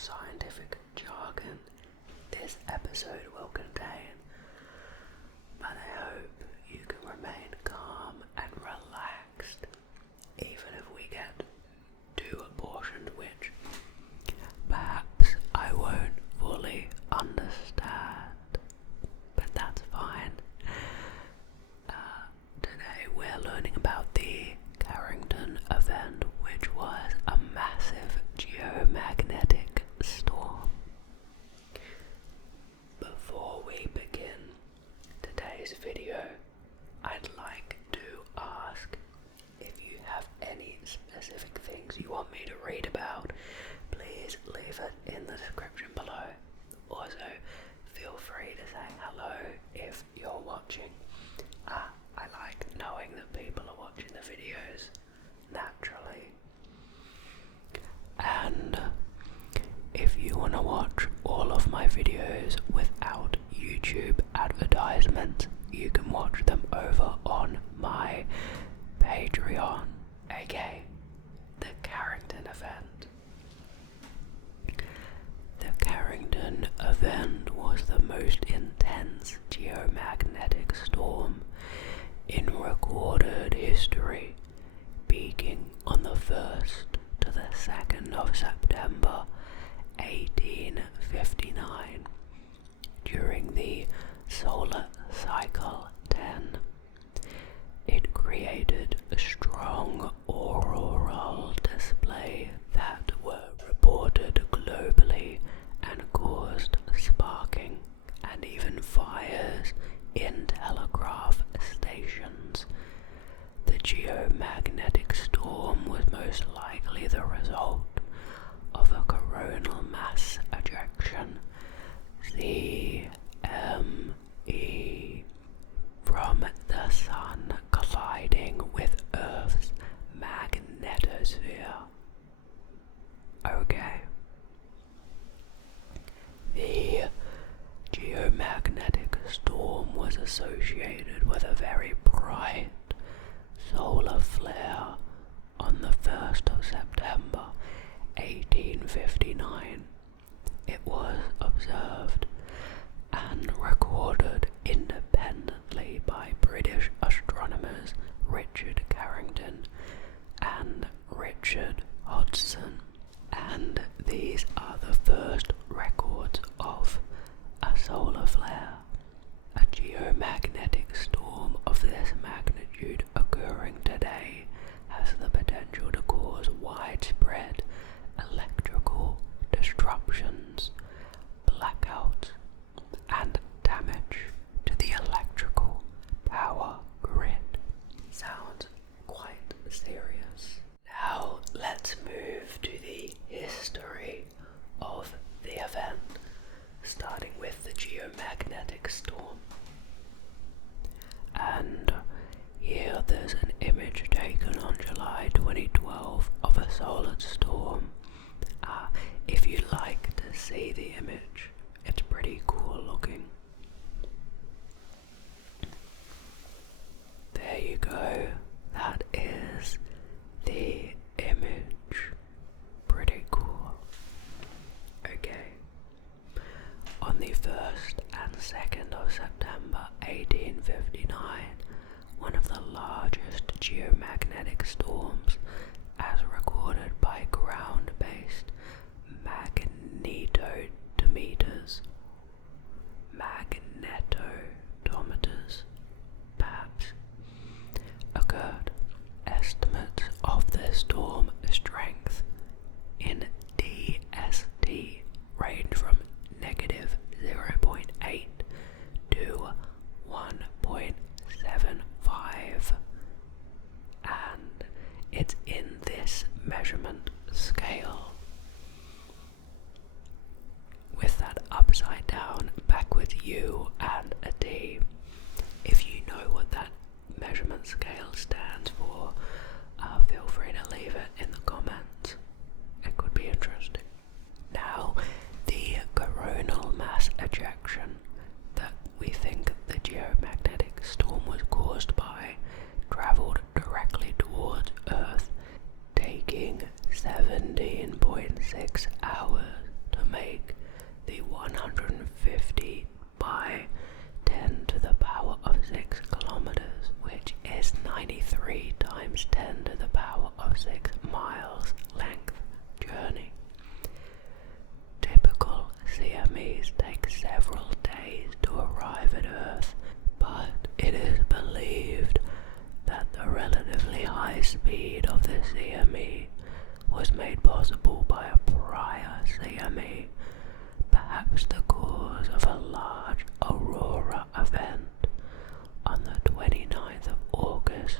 scientific jargon this episode will contain, but I hope you can remain calm and relaxed, even if we get too apportioned, which perhaps I won't fully understand, but that's fine. Today we're learning about the Carrington Event, which was a massive geomagnetic storm. Before we begin today's video, I'd like to ask if you have any specific things you want me to read about. Please leave it in the description below. Also, feel free to say hello if you're watching. I like knowing that people are watching the videos naturally. And if you want to watch all of my videos without YouTube advertisements, you can watch them over on my Patreon, aka the Carrington Event. The Carrington Event was the most intense geomagnetic storm in recorded history, peaking on the 1st to the 2nd of September 1859 during the solar cycle 10. It created a strong auroral display that were reported globally and caused sparking and even fires in telegraph stations. The geomagnetic storm was most likely the result of a coronal mass ejection, CME, from the Sun colliding with Earth's magnetosphere. Okay. The geomagnetic storm was associated with a very bright solar flare on the 1st of September 1859. It was observed and recorded independently by British astronomers Richard Carrington and Richard Hodgson, and these are the first records of a solar flare. A geomagnetic storm of this magnitude occurring today has the potential to cause widespread electrical disruptions, blackouts, and damage to the electrical power grid. Sounds quite serious. Now let's move to the history of the event, starting with the geomagnetic storm. And here there's an image taken on July 2012 of a solar storm. If you'd like to see the image, it's pretty cool looking. There you go, that is the image. Pretty cool. Okay. On the 1st and 2nd of September 1859, one of the largest geomagnetic storms as recorded by ground-based magnetometers, perhaps, occurred. Estimates of the storm strength in DST range from negative 0.8 to 1.75, and it's in this measurement scale with that upside down backwards U and a D. If you know what that measurement scale stands for, feel free to leave it in the comments. It could be interesting. Now, the coronal mass ejection that we think the geomagnetic storm was caused by travelled directly towards Earth, taking 17.6 hours to make the 150 by 10 to the power of 6 kilometers, which is 93 times 10 to the power of 6 miles length journey. Typical CMEs take several days to arrive at Earth, but it is believed that the relatively high speed of the CME was made possible by a prior CME, perhaps the cause of a large aurora event on the 29th of August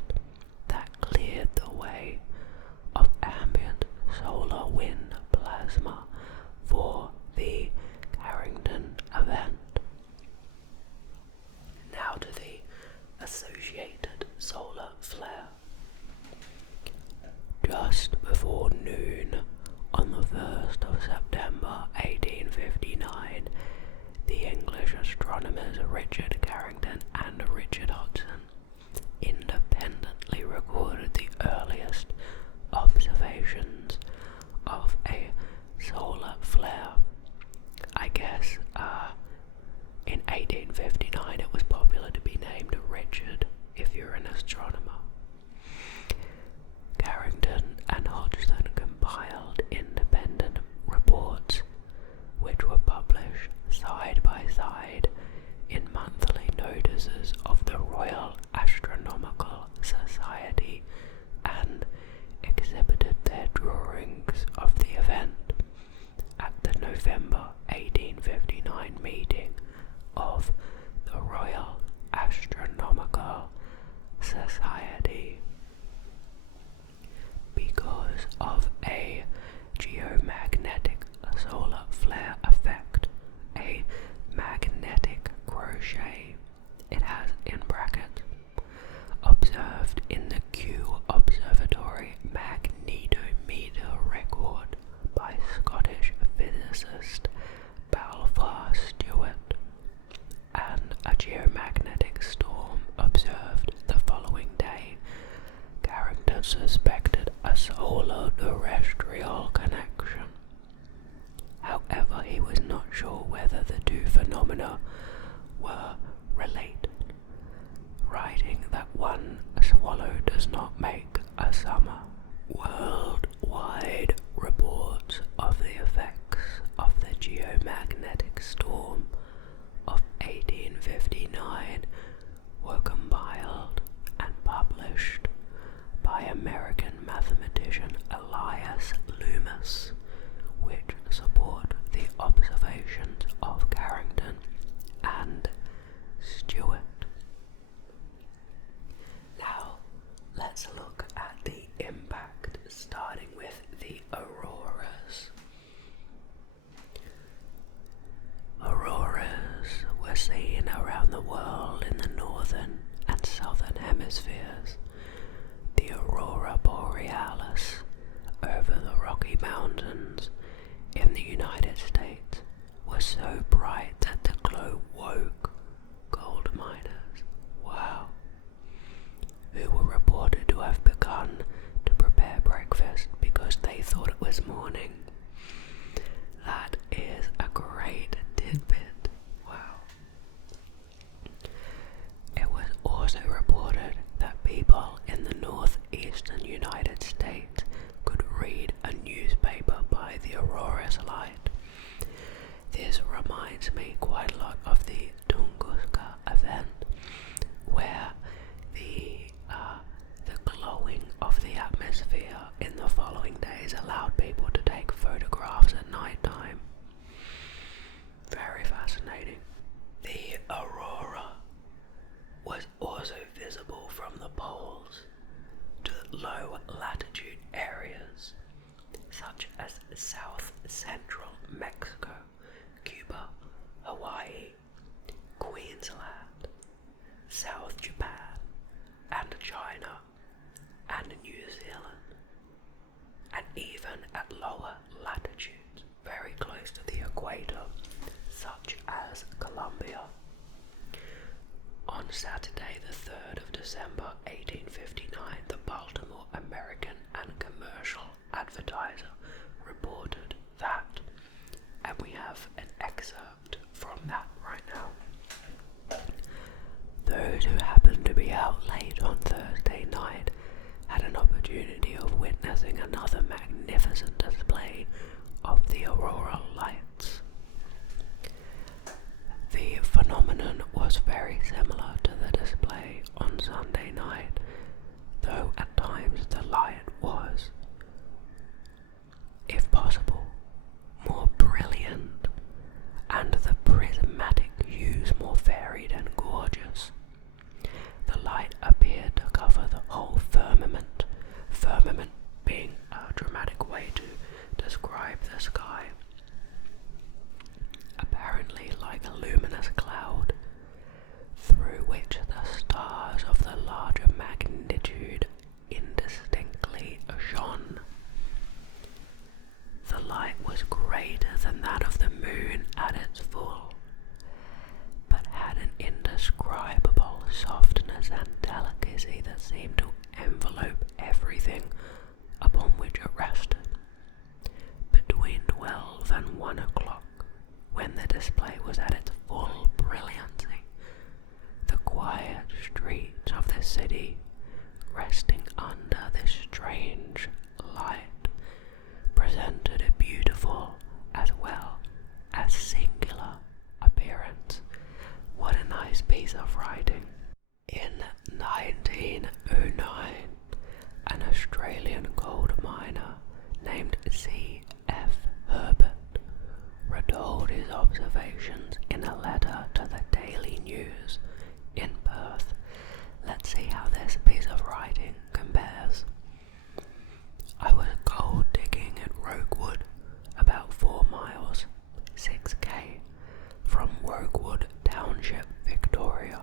that cleared the way of ambient solar wind plasma for the Carrington Event. Now to the associated solar flare. Just before noon on the 1st of September 1859, the English astronomers Richard Carrington and Richard Hodgson independently recorded the earliest observations of a solar flare. I guess in 1859 it was popular to be named Richard if you're an astronomer. Carrington and Hodgson compiled independent reports which were published side by side in monthly notices of the Royal Astronomical Society and exhibited their drawings of the event at the November 1859 meeting of the Royal Astronomical Society. Because of a geomagnetic solar flare effect, a magnetic crochet, it has in brackets, observed in the Kew Observatory magnetometer record by Scottish physicist Balfour Stewart, and a geomagnetic storm observed the following day. Carrington suspected a solar terrestrial connection. However, he was not sure whether the two phenomena were related, writing that one swallow does not make a summer. Worldwide reports of the effects of the geomagnetic storm of 1859 were compiled and published by American mathematician Elias Loomis, which support the observations of Carrington and Stewart. Now, let's look at the impact, starting with the auroras. Auroras were seen around the world in the northern and southern hemispheres. The aurora borealis over the Rocky Mountains in the United States was so bright that the glow woke gold miners. Wow. Who were reported to have begun to prepare breakfast because they thought it was morning. That is a great tidbit. Wow. It was also reported that people in the northeastern United States could read a newspaper by the aurora's light. This reminds me quite a lot of the Tunguska event, where the glowing of the atmosphere in the following days allowed people to take photographs at night time. Very fascinating. The aurora was also visible from the poles to low latitude areas such as south central Mexico, Cuba, Hawaii, Queensland, South Japan, and China, and New Zealand, and even at lower latitudes very close to the equator, such as Colombia. On Saturday the 3rd of December 1859, the Baltimore American and Commercial Advertiser reported that, and we aurora lights. The phenomenon was very similar to the display on Sunday night, though at times the light was, if possible, more brilliant, and the prismatic hues more varied and gorgeous. The light appeared to cover the whole firmament, firmament being a dramatic way to describe the sky, apparently like a luminous cloud, through which the stars of the larger magnitude indistinctly shone. The light was greater than that of the moon at its full, but had an indescribable softness and delicacy that seemed to envelope everything upon which it rested. Between 12 and 1 o'clock, when the display was at its full brilliancy, the quiet streets of the city, resting under this strange light, presented a beautiful as well as singular appearance. What a nice piece of writing. In 1909, an Australian gold miner named C.F. Herbert retold his observations in a letter to the Daily News in Perth. Let's see how this piece of writing compares. I was gold digging at Roguewood, about 4 miles, 6k, from Roguewood Township, Victoria.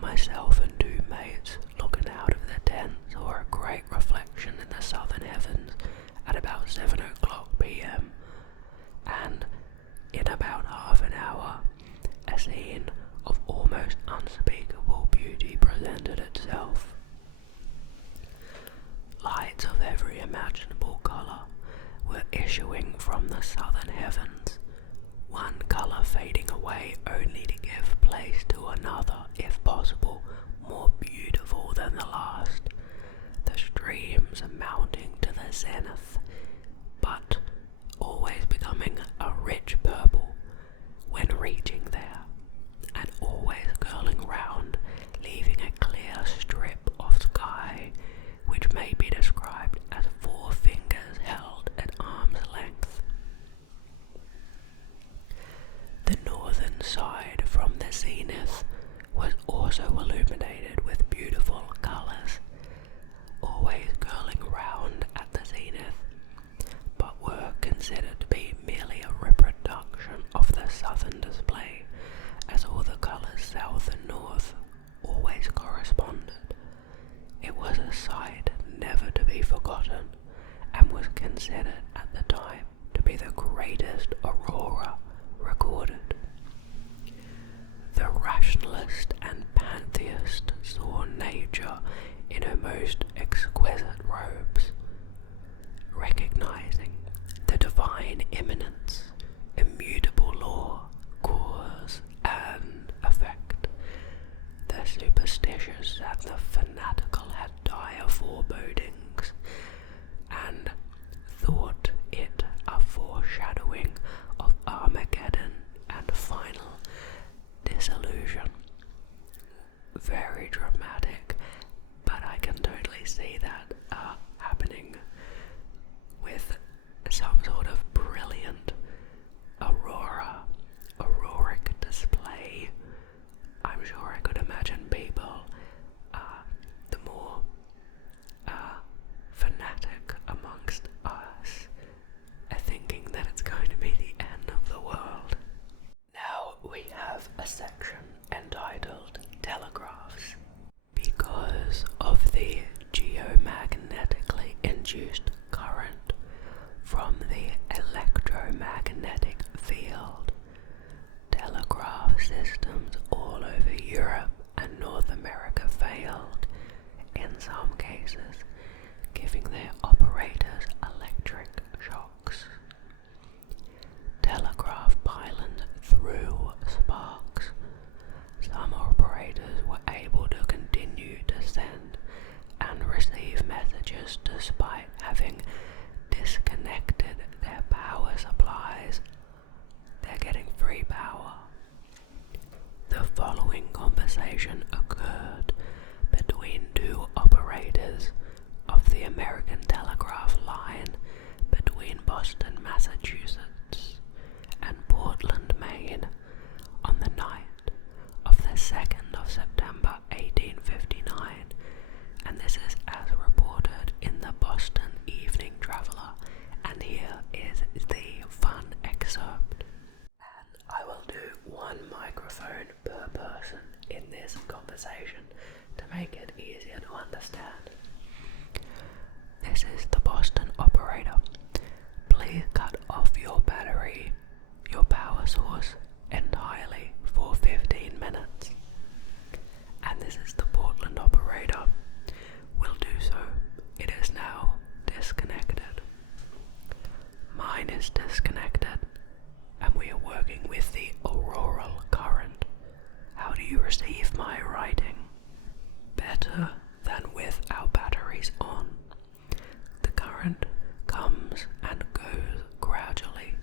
Myself and 2 mates, looking out of the tent, saw a great reflection in the southern heavens at about 7 o'clock p.m. and in about half an hour a scene of almost unspeakable beauty presented itself. Lights of every imaginable colour were issuing from the southern heavens, one colour fading away only to give place to another, if possible, more beautiful than the last, the streams mounting to the zenith, but always becoming a rich purple when reaching there, and always curling round, leaving a clear strip of sky which may be described as 4 fingers held at arm's length. The northern side from the zenith was also illuminated with beautiful colours, always curling round at the zenith, but were considered to be merely a reproduction of the southern display, as all the colours south and north always corresponded. It was a sight never to be forgotten, and was considered at the time to be the greatest aurora recorded. The rationalist and pantheist saw nature in her most exquisite robes, recognizing the divine immanence, immutable law, cause and effect. The superstitious and the fanatical had dire forebodings, and thought conversation to make it easier to understand. This is the Boston operator. Please cut off your battery, your power source, entirely for 15 minutes. And this is the Portland operator. Will do so. It is now disconnected. Mine is disconnected, and we are working with the auroral current. How do you receive my writing? Better than with our batteries on. The current comes and goes gradually.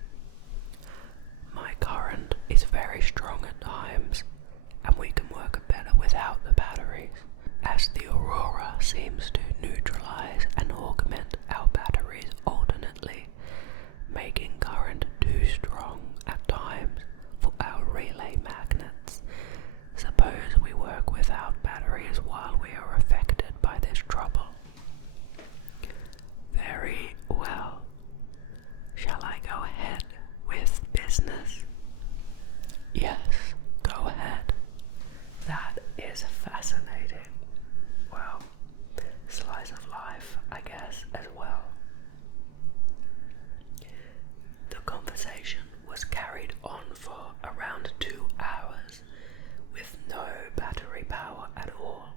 My current is very strong at times, and we can work better without the batteries, as the aurora seems to neutralize and augment our batteries alternately, making current too strong at times for our relay magnets. Suppose we work without batteries while we are affected by this trouble. Very well. Shall I go ahead with business? Yes, go ahead. That is fascinating. Well, slice of life, I guess, as well. The conversation was carried on for around 2 hours with no battery power at all,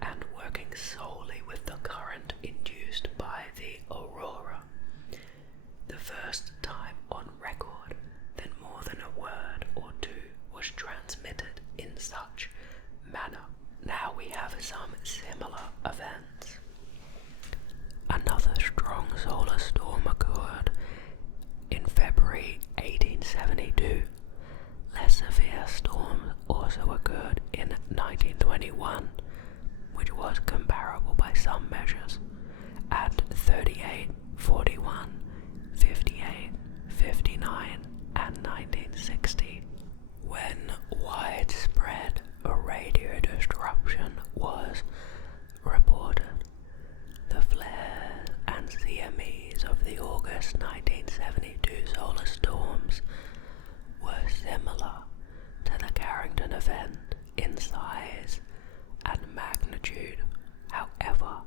and working solely with the current induced by the aurora. The first time on record that more than a word or two was transmitted in such manner. Now we have some similar events. Another strong solar storm occurred in February 1872. Less severe storms also occurred in 1921, which was comparable by some measures, at 38, 41, 58, 59, and 1960, when widespread radio disruption was reported. The flares and CMEs of the August 1972 solar storms were similar to the Carrington Event in size and magnitude. However,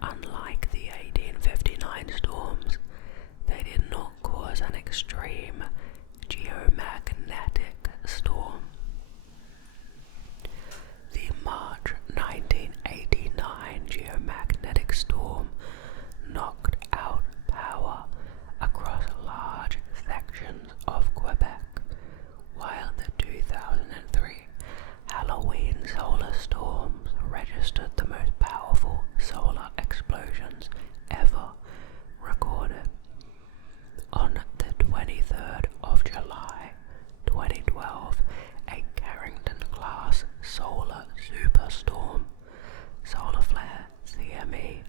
unlike the 1859 storms, they did not cause an extreme geomagnetic storm. The March 1989 geomagnetic storm knocked out power across large sections of Quebec, while the 2003 Halloween solar storms registered the most powerful solar explosions ever recorded. On the 23rd of July 2012, a Carrington-class solar superstorm, solar flare, CME,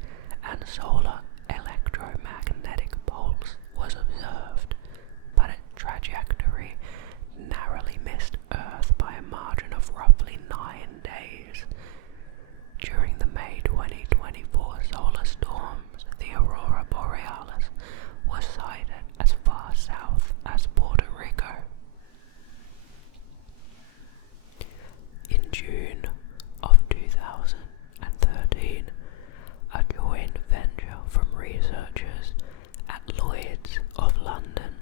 and solar electromagnetic pulse was observed, but its trajectory narrowly missed Earth by a margin of roughly 9 days. During the May 2024 solar storms, the aurora borealis was sighted as far south as Puerto Rico. In June of 2013, a joint venture from researchers at Lloyd's of London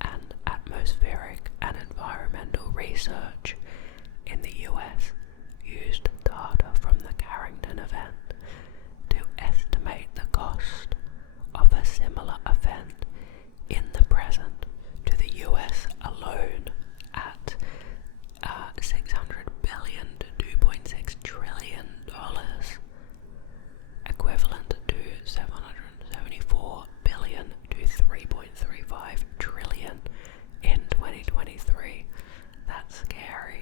and Atmospheric and Environmental Research in the US used data from the Carrington Event to estimate the cost of a similar event in the present to the US alone at $600 billion to $2.6 trillion, equivalent to $774 billion to $3.35 trillion in 2023. That's scary.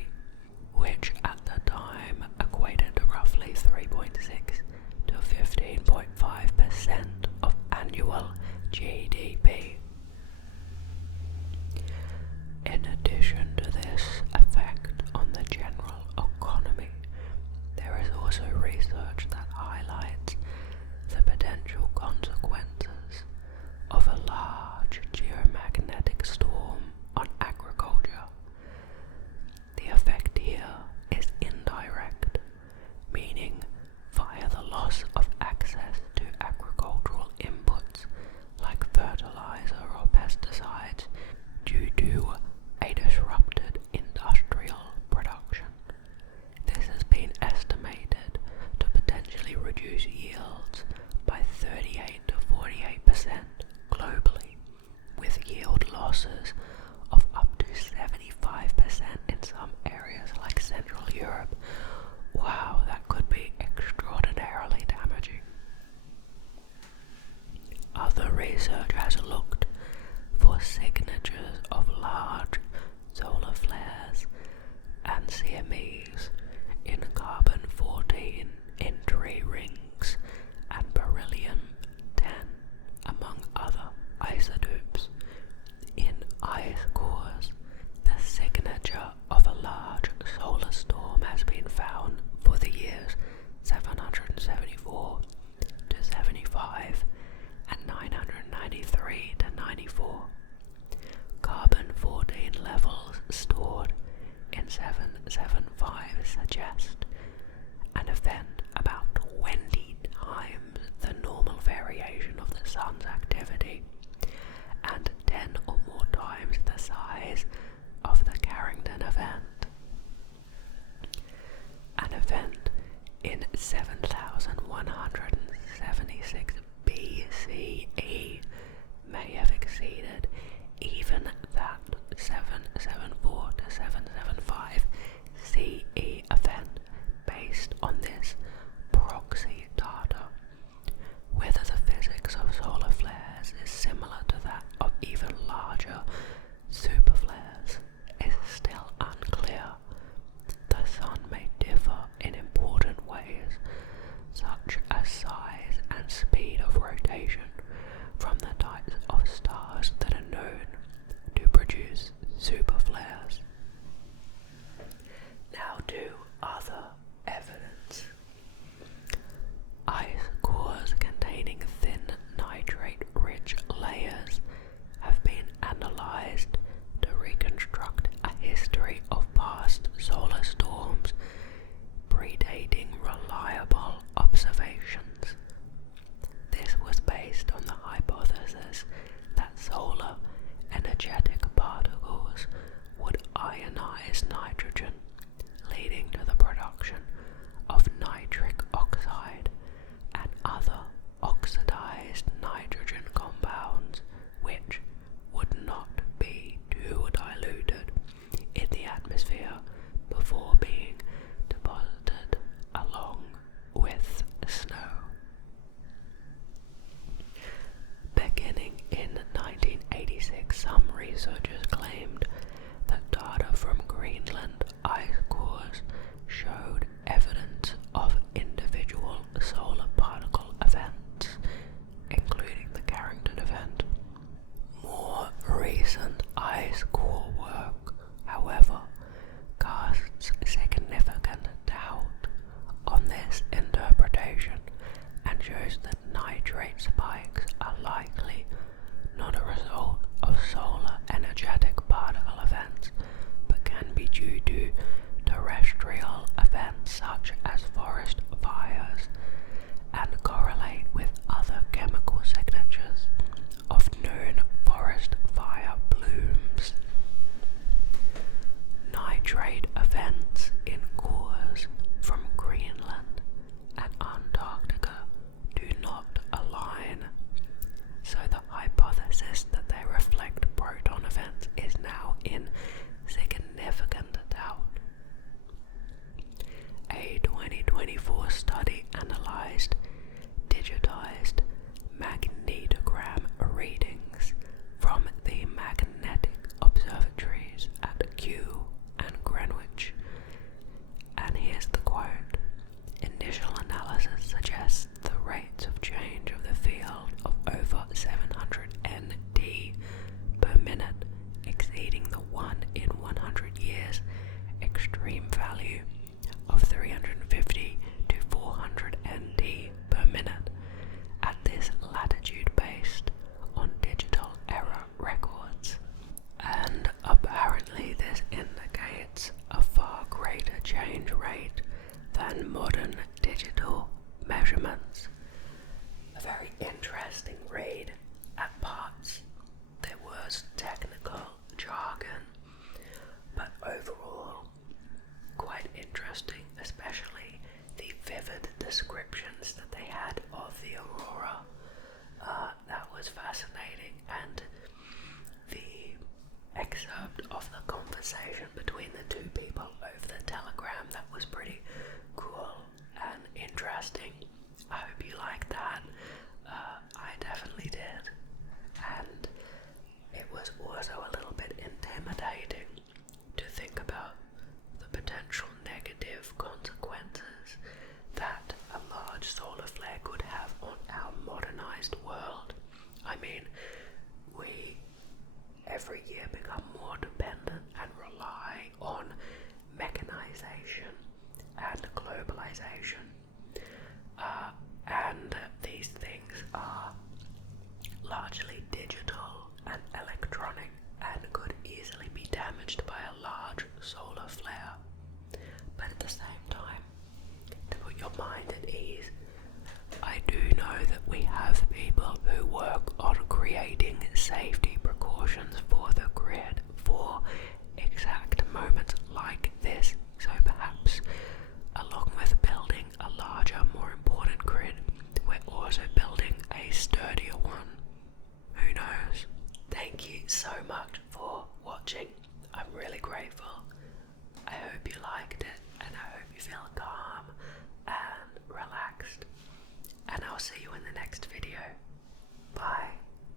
losses of up to 75% in some areas like Central Europe. Wow, that could be extraordinarily damaging. Other research has looked for signatures of large solar flares and CMEs in carbon-14 in tree rings and beryllium-10, among other isotopes. In ice cores, the signature of a large solar storm has been found for the years 774 to 75 and 993 to 94. Carbon-14 levels stored in 775 suggest an event about 20 times the normal variation of the Sun's activity and 10 or more times the size of the Carrington Event. An event in 7176 BCE may have exceeded even that 774 to 775 CE event based on this proxy data. Whether the physics of solar flares is similar to that of even larger superflares is still unclear. The Sun may differ in important ways, such as size and speed of rotation, from the types of stars that are known to produce superflares. Now to other evidence. Ice cores containing thin nitrate-rich layers have been analyzed to reconstruct a history of past solar storms predating reliable observations. This was based on the hypothesis that solar energetic particles would ionize nitrogen, leading to the production of nitric oxide and other oxidized nitrogen compounds which would not be too diluted in the atmosphere before being deposited along with snow. Beginning in 1986, some researchers claimed that data from Greenland ice cores showed evidence of individual solar particle events, including the Carrington Event. More recent ice core work, however, casts significant doubt on this interpretation and shows that nitrate spikes are likely not a result of solar energetic particle events, but can be due to terrestrial events such as forest fires and correlate with other chemical signatures of known forest fire plumes. Nitrate events in cores from Greenland and Antarctica do not align, so the hypothesis that they reflect proton events is now in significant doubt. A 2020 every year become more dependent and rely on mechanization and globalization. And these things are largely digital and electronic and could easily be damaged by a large solar flare. But at the same time, to put your mind at ease, I do know that we have people who work on creating safety precautions for the grid for exact moments like this. So perhaps, along with building a larger, more important grid, we're also building a sturdier one. Who knows? Thank you so much for watching. I'm really grateful. I hope you liked it.